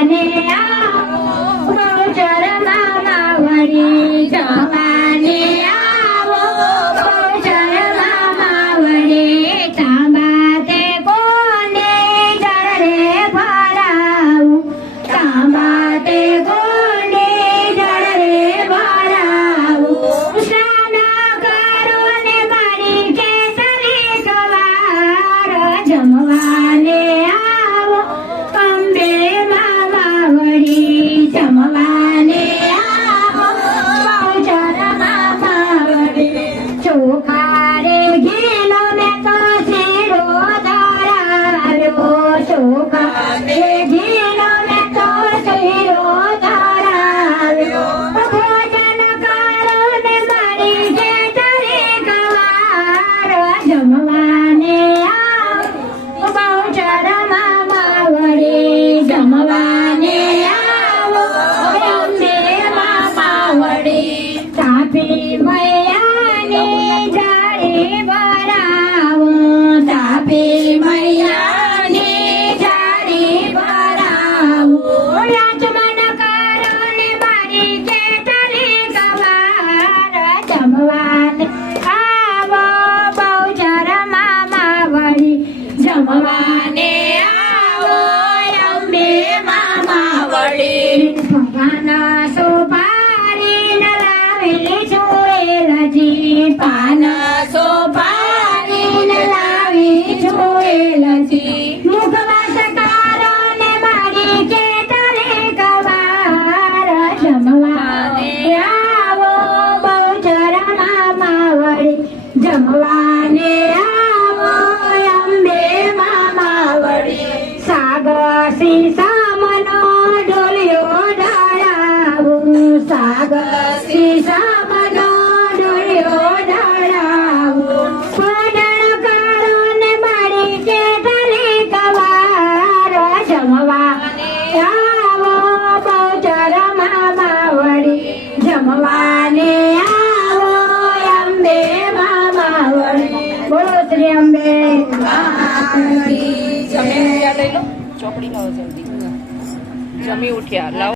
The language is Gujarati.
જમવાને આવો બહુચર મામા વળી જમવાને આવો બહુચર મામા વળી તાંબા તે કોને જળ રે ભરાવું તાંબા તે કોને જળ રે ભરાવું સ્નાન કરો ને મારી કેસરી સવાર જમવાને આવો અંબે મામા વળી જમવાને આવો બહુચર મામા વળી ચોખા રે ઘીનો મેં તો શીરો ધરાવ્યો ચોખા રે ઘીનો મેં તો શીરો ધરાવ્યો ભોજન કરો ને મારી કેસરી સવાર જમવાને આવો બહુચર મામા વળી જમવાને આવો અંબે મામા વળી તાપી મૈયાની જાળી ભરાવો તાપી મૈયાની જાળી ભરાવો રાજમન કરો ને મારી કેસરી સવાર જમવાને આવો બહુચર મામા વળી જમવાને આવો અંબે મામા વળી ભગવાન સોપારી ન લાવી જોયેલજી પાન સોપારી ન લાવી જોયેલજી મુખવાસ કરો ને મારી કેસરી સવાર જમવાને આવો બહુચર મામા વળી જમવાને આવો અંબે મામા વળી સાગસી સામનો ઢોલિયો ઢળાવું સાગસી સામનો ઢોલિયો ઢળાવું પૂજન કરો ને મારી કેસરી સવાર જમવાને આવો બહુચર મામા વળી જમવાને આવો અંબે મામા વળી બોલો શ્રી અંબે જમી ઉઠ્યા લઈ લો ચોપડી લાવો જલ્દી જમી ઉઠ્યા લાવો